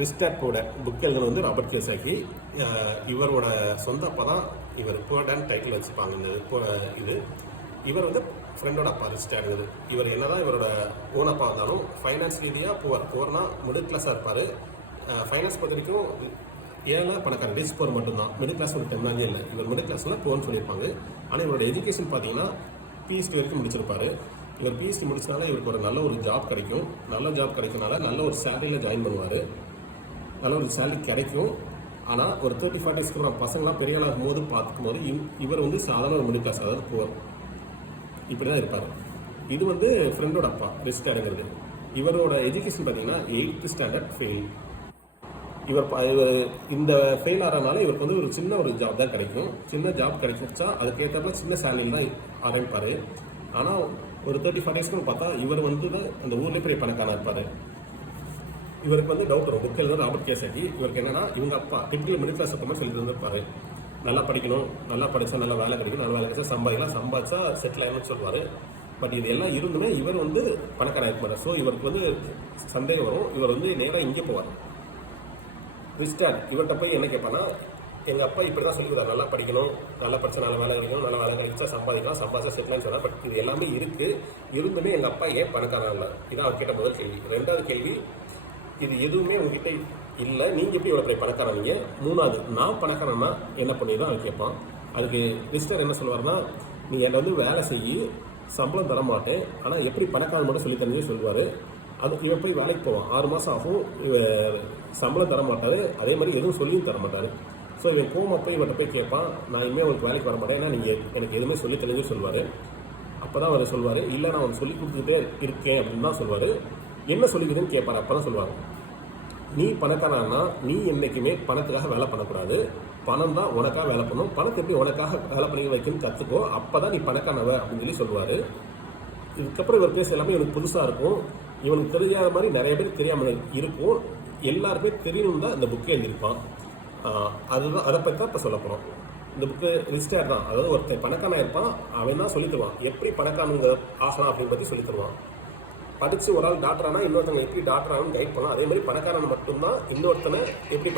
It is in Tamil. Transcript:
ரிஸ்டார்டோட புக் எழுதுன வந்து ராபர்ட் கியோசாகி. இவரோட சொந்த அப்பா தான் இவர் புவர் டாட் டைட்டில் வச்சுப்பாங்க. இது இவர் வந்து ஃப்ரெண்டோட அப்பா ரிஸ்டார்டுங்கிறது. இவர் என்னதான் இவரோட ஓன் அப்பா இருந்தாலும் ஃபைனான்ஸ் ரீதியாக புவர்னா மிடில் கிளாஸாக இருப்பார். ஃபைனான்ஸ் பொறுத்த வரைக்கும் ஏழை பணக்காரன் ரிச் புவர் மட்டும்தான். மிடில் கிளாஸ் ஒரு டெம்னாலே இல்லை. இவர் மிடில் கிளாஸில் புவர்னு சொல்லியிருப்பாங்க. ஆனால் இவரோட எஜுகேஷன் பார்த்தீங்கன்னா பிஹெச்டி வரைக்கும் முடிச்சிருப்பாரு. இவர் பிஹெச்டி முடிச்சனால இவருக்கு ஒரு நல்ல ஒரு ஜாப் கிடைக்கும். நல்ல ஜாப் கிடைக்கிறனால நல்ல ஒரு சேலரியில் ஜாயின் பண்ணுவார். நல்ல ஒரு சேலரி கிடைக்கும். ஆனால் ஒரு 30-40 அப்புறம் பசங்களாம் பெரியவளாகும் போது பார்க்கும் போது இவர் வந்து சாதாரண ஒரு மிடில் கிளாஸ், அதாவது புவர் இப்படி தான் இருப்பார். இது வந்து ஃப்ரெண்டோட அப்பா ரிஸ்டார்டுங்கிறது. இவரோட எஜுகேஷன் பார்த்தீங்கன்னா 8th ஸ்டாண்டர்ட் ஃபெயில். இவர் இந்த ஃபெயில் ஆகிறனால இவருக்கு வந்து ஒரு சின்ன ஒரு ஜாப் தான் கிடைக்கும். சின்ன ஜாப் கிடைச்சிருச்சா அதுக்கேற்றப்ப சின்ன சேலரியில் தான் ஆரம்பிப்பார். ஆனால் ஒரு 30-40 பார்த்தா இவர் வந்து தான் அந்த ஊர்லேயே பெரிய பணக்காரனா இருப்பார். இவருக்கு வந்து டவுட் வரும். புக் எழுதுற ராபர்ட் கியோசாகி. இவருக்கு என்னன்னா இவங்க அப்பா டிப்பிக்கல் மிடில் கிளாஸ் அப்பமா சொல்லி இருந்திருப்பாரு. நல்லா படிக்கணும், நல்லா படித்தா நல்லா வேலை கிடைக்கும், நல்ல வேலை கிடைச்சா சம்பாதிச்சா செட்டில் ஆகணும்னு சொல்லுவார். பட் இது எல்லாம் இருந்துமே இவர் வந்து பணக்காரன் இருக்க மாட்டார். ஸோ இவருக்கு வந்து சந்தேகம் வரும். இவர் வந்து நேராக இங்கே போவார். ரிஸ்டார்ட் இவர்கிட்ட போய் என்ன கேட்பானா, எங்கள் அப்பா இப்படி தான் சொல்லிக்கிறார், நல்லா படிக்கணும், நல்லா படித்தா நல்ல வேலை கிடைக்கணும், நல்ல வேலை கிடைச்சா சம்பாதிக்கலாம், சம்பாதிச்சா செட்டில்னு சொன்னார். பட் இது எல்லாமே இருக்குது, இருந்துமே எங்கள் அப்பா ஏன் பணக்காரன் இல்லை? இதான் அவர் கேட்ட முதல் கேள்வி. ரெண்டாவது கேள்வி, இது எதுவுமே உங்ககிட்ட இல்லை, நீங்கள் எப்படி இவ்வளோ பெரிய பணக்காரங்க? மூணாவது, நான் பணக்காரன்னா என்ன பண்ணிதான் அவர் கேட்பான். அதுக்கு ரிஸ்டார்ட் என்ன சொல்லுவார்னா, நீ என்னை வந்து வேலை செய்யி, சம்பளம் தர மாட்டேன், ஆனால் எப்படி பணக்காரன் மட்டும் சொல்லி தந்தே சொல்லுவார். அது இவன் போய் வேலைக்கு போவான். 6 மாதம் ஆகும். இவன் சம்பளம் தர மாட்டார், அதே மாதிரி எதுவும் சொல்லியும் தர மாட்டார். ஸோ இவன் கோமா போய் இவர்கிட்ட போய் கேட்பான், நான் இனிமேல் உங்களுக்கு வேலைக்கு வர மாட்டேன், ஏன்னா நீங்கள் எனக்கு எதுவுமே சொல்லி தெரிஞ்சு சொல்லுவார். அப்போ தான் அவர் சொல்லுவார், இல்லை நான் அவனுக்கு சொல்லி கொடுத்துட்டே இருக்கேன் அப்படின்னு தான் சொல்லுவார். என்ன சொல்லிக்கிறதுன்னு கேட்பார். அப்போ தான் சொல்லுவார், நீ பணக்காரனா நீ என்றைக்குமே பணத்துக்காக வேலை பண்ணக்கூடாது, பணம் தான் உனக்காக வேலை பண்ணும், பணத்தை எப்படி உனக்காக வேலை பண்ணி வைக்கணும்னு கற்றுக்கோ, அப்போ தான் நீ பணக்கானவ அப்படின்னு சொல்லி சொல்லுவார். இதுக்கப்புறம் இவர் பேச எல்லாமே இவனுக்கு புதுசாக இருக்கும். இவனுக்கு தெரியாத மாதிரி நிறைய பேர் தெரியாமல் இருக்கும். எல்லாருமே தெரியணும் தான் இந்த புக்கே எழுதியிருப்பான். அதுதான் அதை பற்றி தான் இப்போ சொல்ல போகிறோம். இந்த புக்கு ரிஸ்டார்ட் தான், அதாவது ஒருத்தர் பணக்காரனாக இருப்பான், அவன் தான் சொல்லி தருவான் எப்படி பணக்காரங்க ஆகலாம் அப்படின்னு பற்றி சொல்லி தருவான். படித்து ஒரு ஆள் டாக்டர் ஆனால் இன்னொருத்தவங்க எப்படி டாக்டர் ஆகணும்னு கைட் பண்ணலாம். அதே மாதிரி பணக்காரன் மட்டும்தான் இன்னொருத்தனை எப்படி